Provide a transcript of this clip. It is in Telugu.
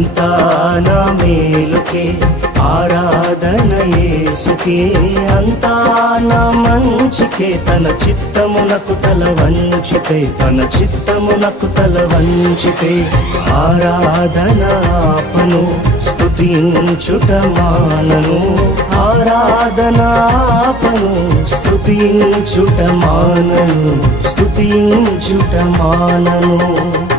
అంతా నా మేలుకే, ఆరాధన యేసుకే. అంతా నా మంచికే, తన చిత్తమునకు తల వంచితే, తన చిత్తమునకు తల వంచితే. ఆరాధన ఆపను, స్తుతించుట మానను. ఆరాధన ఆపను, స్తుతించుట మానను. స్తుతించుట మానను.